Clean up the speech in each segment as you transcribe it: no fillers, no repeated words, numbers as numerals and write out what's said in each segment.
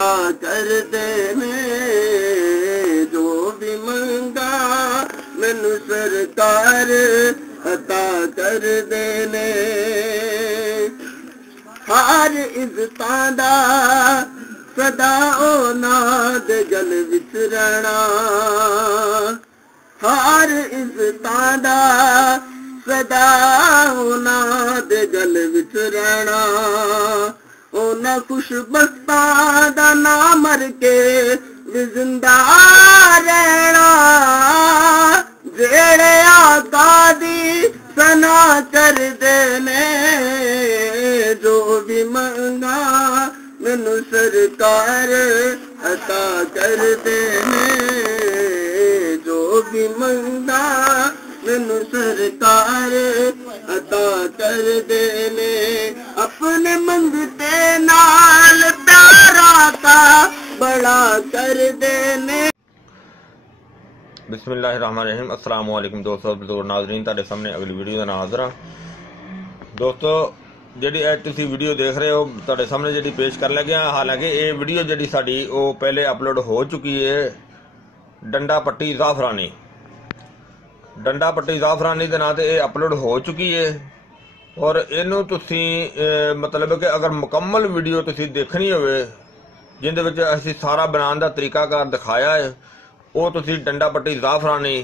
कर देने जो भी मंगा मैनू सरकार अता कर देने। हर इज्जतां दा सदा ओनां दे गल विच रहना, हर इज्जतां दा सदा ओनां दे गल विच रहना। ओना खुशबख्तां दा ना मर के भी जिंदा रहना, जेड़े आका दी सना कर देने जो भी मंगा मैनू सरकार अता कर देने। जो भी मंगा मैनू सरकार अता कर देने। अपने मंगते नाल प्यारा का बड़ा कर देने। बिस्मिल्लाहिर्रहमानिर्रहीम। अस्सलाम वालेकुम दोस्तों, बतौर नाज़रीन तुहाडे सामने अगली वीडियो का हाज़र हाँ। दोस्तों जिहड़ी तुसीं वीडियो देख रहे हो तुहाडे सामने जिहड़ी पेश कर लगे हाँ, हालांकि ये वीडियो जिहड़ी साडी वो पहले अपलोड हो चुकी है। डंडा पट्टी ज़ाफ़रानी, डंडा पट्टी ज़ाफ़रानी के नाम से ये अपलोड हो चुकी है। और इनू तुसीं मतलब कि अगर मुकम्मल वीडियो तुसीं देखनी होवे जिंदे विच असीं सारा बनाने का तरीकाकार दिखाया है, वो तुसीं डंडा पट्टी ज़ाफ़रानी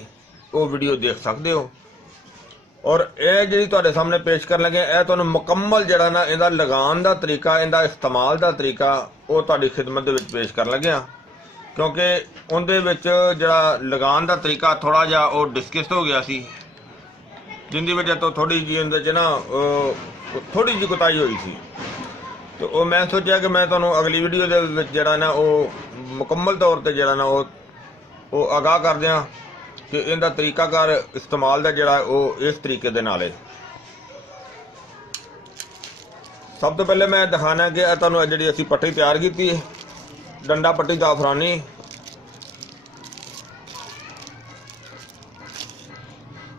वो वीडियो देख सकते हो। और यह जी तुहाडे सामने पेश कर लगे यह तुहानूं मुकम्मल जिहड़ा ना इहदा लगान का तरीका, इहदा इस्तेमाल का तरीका वो तुहाडी खिदमत दे विच पेश कर लगे हाँ। क्योंकि उहदे विच जिहड़ा लगान का तरीका थोड़ा जिहा वो डिस्कस हो गया सी, जिंदी वजह तो थोड़ी जी उहदे च ना थोड़ी जी कुताही हुई सी। तो वो मैं सोचा कि मैं तुहानूं अगली वीडियो दे विच जिहड़ा ना वो मुकम्मल तौर पर जिहड़ा ना वो आगाह कर दियां कि इनका तरीकाकार इस्तेमाल का जिहड़ा वो इस तरीके दे नाल है। सब तो पहले मैं दिखाना कि तुहानूं जिहड़ी असीं पट्टी तैयार की है डंडा पट्टी ज़ाफ़रानी।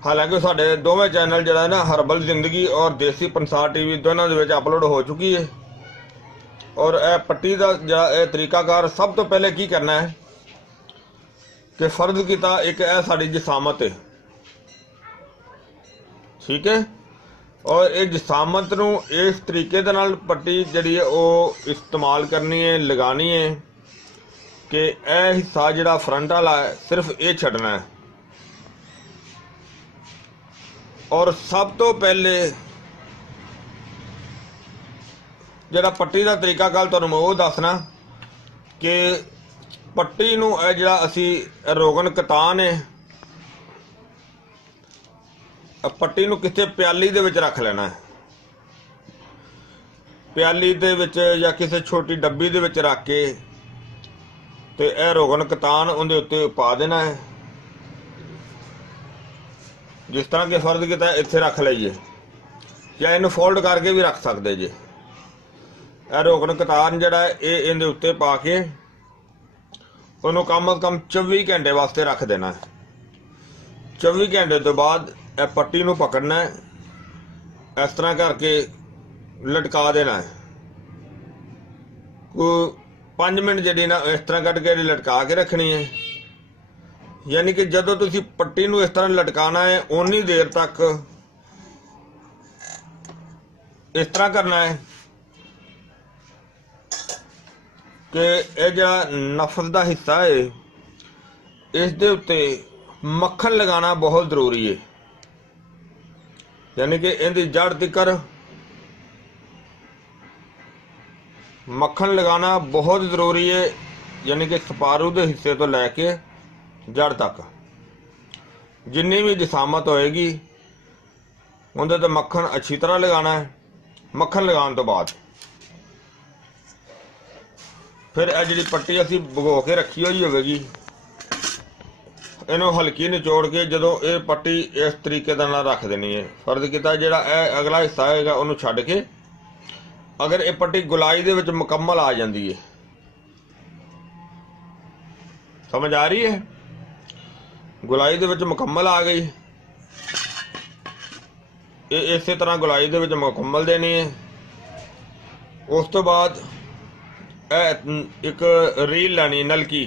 हालांकि साडे दोवें चैनल जिहड़ा ना हर्बल जिंदगी और देसी पंसार टीवी दोनों दे विच अपलोड हो चुकी है। और यह पट्टी का जिहड़ा तरीकाकार सब तो पहले की करना है कि फर्ज किया एक है साड़ी जिसामत है, ठीक है। और ये जिसामत नूं इस तरीके दे नाल पट्टी जिहड़ी है वो इस्तेमाल करनी है, लगानी है कि यह हिस्सा जिहड़ा फ्रंट वाला है सिर्फ ये छड्डना है। और सब तो पहले जिहड़ा पट्टी का तरीकाकार तुहानूं मैं वो दसना कि पट्टी नूं जिहड़ा असीं रोगन कतान है पट्टी नूं किसी प्याली दे विच रख लेना है। प्याली दे विच या किसी छोटी डब्बी दे विच रख के ते यह रोगन कतान उहदे उत्ते पा देना है। जिस तरह के फर्ज किया इत्थे रख लीए या इनू फोल्ड करके भी रख सकते जे। यह रोगन कतान जिहड़ा ये इहदे उत्ते पा के उन्होंने कम अज कम 24 घंटे वास्ते रख देना है। 24 घंटे तो बाद यह पट्टी नूं पकड़ना है, इस तरह करके लटका देना है। कोई 5 मिनट जी ना इस तरह कट के लटका के रखनी है। यानी कि जदों तुसीं पट्टी नूं इस तरह लटकाना है उन्नी देर तक इस तरह करना है कि यह जिहड़ा नफस का हिस्सा है इस दे उत्ते मक्खन लगाना बहुत जरूरी है। यानी कि इहदी जड़ तिकर मक्खन लगाना बहुत जरूरी है। यानी कि सपारू के हिस्से तो लैके जड़ तक जिन्नी भी जिसामत होएगी उहदे ते मक्खन अच्छी तरह लगाना है। मक्खन लगाने तो बाद फिर यह जी पट्टी असीं भगो के रखी हुई होगी इनू हल्की निचोड़ के जदों ये पट्टी इस तरीके नाल रख देनी है। फर्ज किया जिहड़ा अगला हिस्सा है उन्होंने छड्ड के अगर ये पट्टी गुलाई दे विच मुकम्मल आ जाती है, समझ आ रही है, गुलाई दे विच मुकम्मल आ गई, ये इस तरह गुलाई दे विच मुकम्मल देनी है। उस तो बाद एक रील लैनी नलकी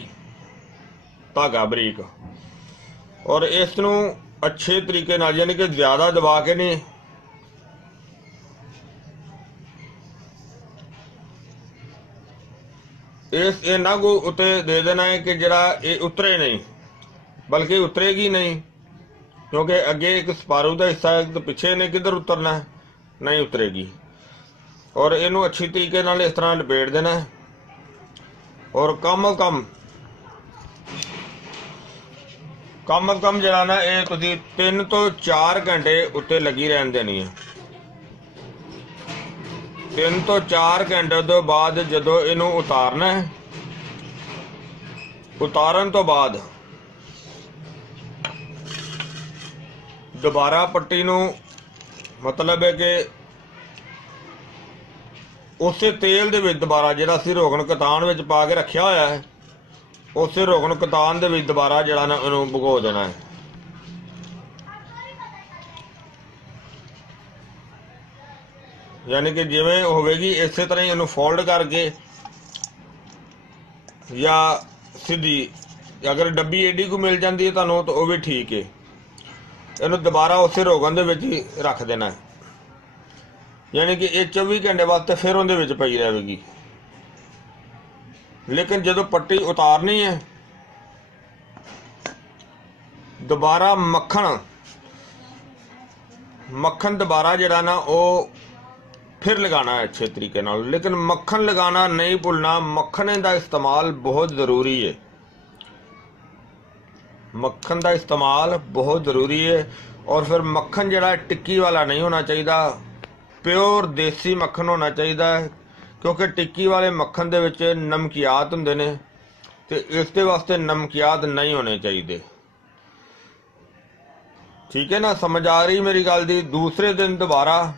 धागा बरीक और इस नूं अच्छे तरीके नाल यानी कि ज़्यादा दबा के नहीं इस इन्ना को उत्ते दे देना है कि जरा ये उतरे नहीं, बल्कि उतरेगी नहीं क्योंकि अगे एक स्पारू का हिस्सा है तो पिछे ने किधर उतरना है, नहीं उतरेगी। और इनू अच्छी तरीके नाल इस तरह लपेट देना है और कम जरा ना ये तुसीं 3 तो 4 घंटे उत्ते लगी रहन देनी है। 3 तो 4 घंटे तो बाद जदों इनू उतारना है, उतारन तो बाद दोबारा पट्टी नू मतलब है कि उसे तेल दे विच दोबारा जिहड़ा असीं रोगन कतान विच पा के रखिया होया है उसे रोगन कतान दे विच दोबारा जिहड़ा ना इनू भगो देना है। यानी कि जिवें होवेगी इस तरह ही इनू फोल्ड करके या सीधी अगर डब्बी एडी को मिल जाती है तुहानूं तो वह भी ठीक है। इनू दोबारा उस रोगन दे विच ही रख देना है, यानी कि ये 24 घंटे वास्ते फिर उहदे विच पई रहेगी। लेकिन जदों पट्टी उतारनी है दोबारा मक्खन दोबारा जिहड़ा ना वो फिर लगाना है अच्छे तरीके नाल। लेकिन मक्खन लगाना नहीं भुलना, मक्खन का इस्तेमाल बहुत ज़रूरी है। मक्खन का इस्तेमाल बहुत ज़रूरी है और फिर मक्खन जिहड़ा टिक्की वाला नहीं होना चाहिए, प्योर देसी मक्खन होना चाहिए क्योंकि टिक्की वाले मक्खन दे विच नमकियात हुंदे ने ते इसदे वास्ते नमकियात नहीं होने चाहिए। ठीक है ना, समझ आ रही मेरी गल दी। दूसरे दिन दोबारा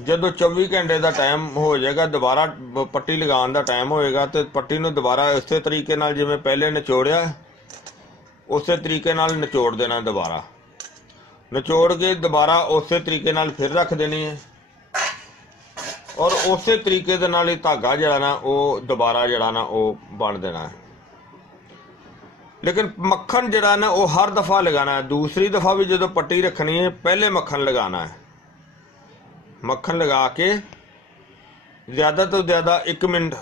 जदों 24 घंटे का टाइम हो जाएगा दोबारा पट्टी लगाने का टाइम होएगा तो पट्टी नूं दोबारा इस तरीके नाल जिवें पहले निचोड़िया उस तरीके नाल निचोड़ देना, दोबारा निचोड़ के दोबारा उस तरीके नाल फिर रख देनी है और उस तरीके दे नाल ही धागा जिहड़ा ना वो दोबारा जिहड़ा ना वो बन देना है। लेकिन मक्खन जिहड़ा ना वो हर दफा लगाना है। दूसरी दफा भी जदों पट्टी रखनी है पहले मक्खन लगाना है। मक्खन लगा के ज़्यादा तो ज़्यादा 1 मिनट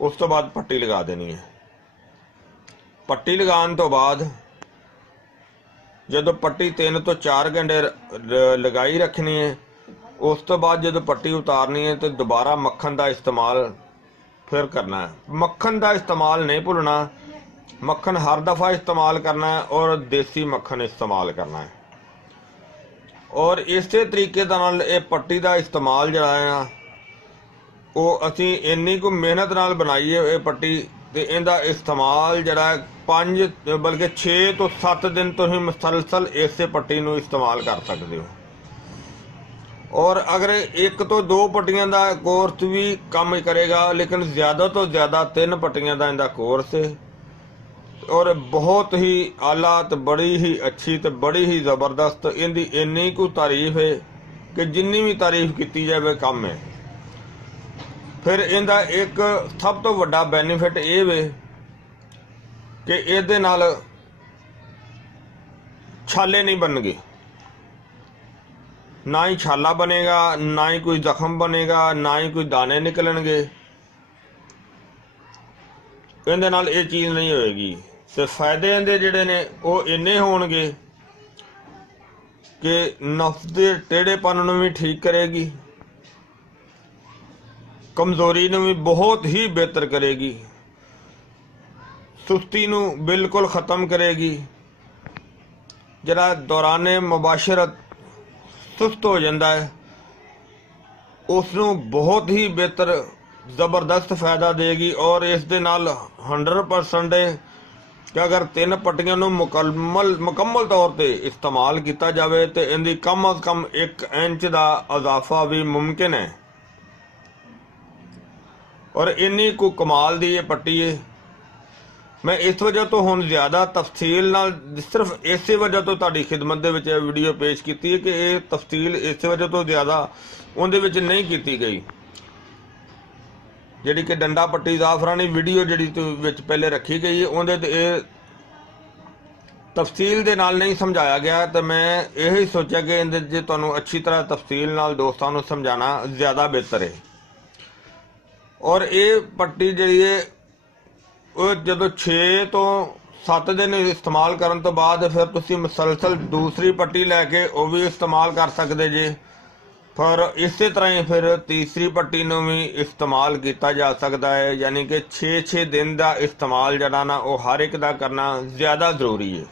उस तो बाद पट्टी लगा देनी है। पट्टी लगाने तो बाद जदों पट्टी 3 तो 4 घंटे लगाई रखनी है उस तो बाद जदों पट्टी उतारनी है तो दोबारा मक्खन का इस्तेमाल फिर करना है। मक्खन का इस्तेमाल नहीं भुलना, मक्खन हर दफ़ा इस्तेमाल करना है और देसी मक्खन इस्तेमाल करना है। और इस तरीके नाल ये पट्टी का इस्तेमाल जिहड़ा है वो असीं इन्नी को मेहनत नाल बनाई है ये पट्टी ते इहदा इस्तेमाल जिहड़ा 5 बल्कि 6 तो 7 दिन तुसीं मुसलसल इस पट्टी नूं इस्तेमाल कर सकते हो। और अगर 1 तो 2 पट्टियां का कोर्स भी काम करेगा, लेकिन ज़्यादा तो ज़्यादा 3 पट्टियां का इहदा कोर्स है और बहुत ही आला तो बड़ी ही अच्छी तो बड़ी ही जबरदस्त इनकी इन्नी को तारीफ है कि जिन्नी भी तारीफ की जाए कम है। फिर इनका एक सब तो वड्डा बेनीफिट ये वे कि इहदे नाल छाले नहीं बनगे, ना ही छाला बनेगा, ना ही कोई जख्म बनेगा, ना ही कोई दाने निकलणगे। इहदे नाल ये चीज़ नहीं होएगी। तो फायदे इहदे जिहड़े ने वो इन्ने होणगे कि नफ्स दे टेढ़ेपन नूं भी ठीक करेगी, कमजोरी नूं भी बहुत ही बेहतर करेगी, सुस्ती नूं बिल्कुल खत्म करेगी। जरा दौराने मुबाशरत सुस्त हो जाता है उसनूं बहुत ही बेहतर जबरदस्त फायदा देगी। और इस दे नाल 100% है कि अगर 3 पट्टियां नूं मुकम्मल तौर पर इस्तेमाल किया जाए तो इनकी कम अज कम 1 इंच का इजाफा भी मुमकिन है। और इन्नी को कमाल दी ये पट्टी है। मैं इस वजह तो हुण ज़्यादा तफसील नाल सिर्फ इस वजह तो तुहाडी खिदमत दे विच वीडियो पेश की है कि ये तफसील इस वजह तो ज़्यादा उहदे विच नहीं की गई ਜਿਹੜੀ ਕਿ ਡੰਡਾ ਪੱਟੀ ਜ਼ਾਫਰਾਨੀ ਵੀਡੀਓ ਜਿਹੜੀ ਵਿੱਚ ਪਹਿਲੇ ਰੱਖੀ ਗਈ ਉਹਦੇ ਤੇ ਇਹ ਤਫਸੀਲ ਦੇ ਨਾਲ ਨਹੀਂ ਸਮਝਾਇਆ ਗਿਆ, ਤੇ ਮੈਂ ਇਹੀ ਸੋਚਿਆ ਕਿ ਇਹਦੇ ਜੇ ਤੁਹਾਨੂੰ ਅੱਛੀ ਤਰ੍ਹਾਂ ਤਫਸੀਲ ਨਾਲ ਦੋਸਤਾਂ ਨੂੰ ਸਮਝਾਣਾ ਜ਼ਿਆਦਾ ਬਿਹਤਰ ਹੈ। ਔਰ ਇਹ ਪੱਟੀ ਜਿਹੜੀ ਹੈ ਉਹ ਜਦੋਂ 6 ਤੋਂ 7 ਦਿਨ ਇਸਤੇਮਾਲ ਕਰਨ ਤੋਂ ਬਾਅਦ ਫਿਰ ਤੁਸੀਂ ਮੁਸਲਸਲ ਦੂਸਰੀ ਪੱਟੀ ਲੈ ਕੇ ਉਹ ਵੀ ਇਸਤੇਮਾਲ ਕਰ ਸਕਦੇ ਜੇ। ਪਰ ਇਸੇ ਤਰ੍ਹਾਂ ਹੀ ਫਿਰ ਤੀਸਰੀ ਪੱਟੀ ਨੂੰ ਵੀ ਇਸਤੇਮਾਲ ਕੀਤਾ ਜਾ ਸਕਦਾ ਹੈ, ਯਾਨੀ ਕਿ 6 ਦਿਨ ਦਾ ਇਸਤੇਮਾਲ ਜਿਹੜਾ ਨਾ ਉਹ ਹਰ ਇੱਕ ਦਾ ਕਰਨਾ ਜ਼ਿਆਦਾ ਜ਼ਰੂਰੀ ਹੈ।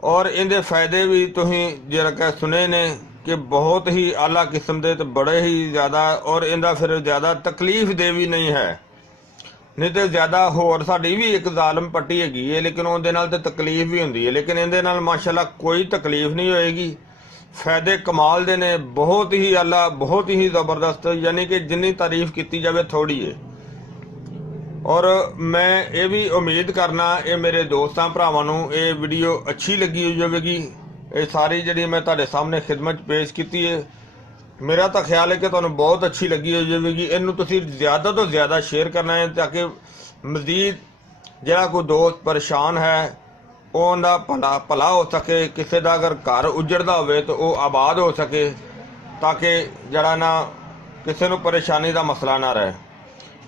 ਔਰ ਇਹਦੇ ਫਾਇਦੇ ਵੀ ਤੁਸੀਂ ਜਿਹੜਾ ਕਿ ਸੁਣੇ ਨੇ ਕਿ ਬਹੁਤ ਹੀ ਆਲਾ ਕਿਸਮ ਦੇ ਤੇ ਬੜੇ ਹੀ ਜ਼ਿਆਦਾ, ਔਰ ਇਹਦਾ ਫਿਰ ਜ਼ਿਆਦਾ ਤਕਲੀਫ ਦੇ ਵੀ ਨਹੀਂ ਹੈ। ਨਹੀਂ ਤੇ ਜ਼ਿਆਦਾ ਹੋਰ ਸਾਡੀ ਵੀ ਇੱਕ ਜ਼ਾਲਮ ਪੱਟੀ ਹੈਗੀ ਹੈ, ਲੇਕਿਨ ਉਹਦੇ ਨਾਲ ਤੇ ਤਕਲੀਫ ਵੀ ਹੁੰਦੀ ਹੈ, ਲੇਕਿਨ ਇਹਦੇ ਨਾਲ ਮਾਸ਼ਾਅੱਲਾ ਕੋਈ ਤਕਲੀਫ ਨਹੀਂ ਹੋਏਗੀ। ਫਾਇਦੇ ਕਮਾਲ ਦੇ ਨੇ, ਬਹੁਤ ਹੀ ਆਲਾ, ਬਹੁਤ ਹੀ ਜ਼ਬਰਦਸਤ, ਯਾਨੀ ਕਿ ਜਿੰਨੀ ਤਾਰੀਫ ਕੀਤੀ ਜਾਵੇ ਥੋੜੀ ਹੈ। ਔਰ ਮੈਂ ਇਹ ਵੀ ਉਮੀਦ ਕਰਨਾ ਇਹ ਮੇਰੇ ਦੋਸਤਾਂ ਭਰਾਵਾਂ ਨੂੰ ਇਹ ਵੀਡੀਓ ਅੱਛੀ ਲੱਗੀ ਹੋ ਜਾਵੇਗੀ। ਇਹ ਸਾਰੀ ਜਿਹੜੀ ਮੈਂ ਤੁਹਾਡੇ ਸਾਹਮਣੇ ਖਿਦਮਤ ਪੇਸ਼ ਕੀਤੀ ਹੈ, ਮੇਰਾ ਤਾਂ ਖਿਆਲ ਹੈ ਕਿ ਤੁਹਾਨੂੰ ਬਹੁਤ ਅੱਛੀ ਲੱਗੀ ਹੋ ਜਾਵੇਗੀ। ਇਹਨੂੰ ਤੁਸੀਂ ਜ਼ਿਆਦਾ ਤੋਂ ਜ਼ਿਆਦਾ ਸ਼ੇਅਰ ਕਰਨਾ ਹੈ ਤਾਂ ਕਿ ਮਜ਼ੀਦ ਜਿਹੜਾ ਕੋਈ ਦੋਸਤ ਪਰੇਸ਼ਾਨ ਹੈ ਉਹਦਾ ਭਲਾ ਹੋ ਸਕੇ, ਕਿਸੇ ਦਾ ਅਗਰ ਘਰ ਉਜੜਦਾ ਹੋਵੇ ਤਾਂ ਉਹ ਆਬਾਦ ਹੋ ਸਕੇ, ਤਾਂ ਕਿ ਜਿਹੜਾ ਨਾ ਕਿਸੇ ਨੂੰ ਪਰੇਸ਼ਾਨੀ ਦਾ ਮਸਲਾ ਨਾ ਰਹੇ।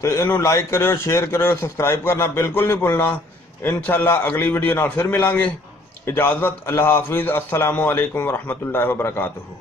ਤੇ ਇਹਨੂੰ ਲਾਈਕ ਕਰਿਓ, ਸ਼ੇਅਰ ਕਰਿਓ, ਸਬਸਕ੍ਰਾਈਬ ਕਰਨਾ ਬਿਲਕੁਲ ਨਹੀਂ ਭੁੱਲਣਾ। इंशाल्लाह अगली वीडियो नाल फिर मिलांगे। इजाज़त, अल्लाह हाफिज़, अस्सलामु अलैकुम वरहमतुल्लाहि वबरकातुहू।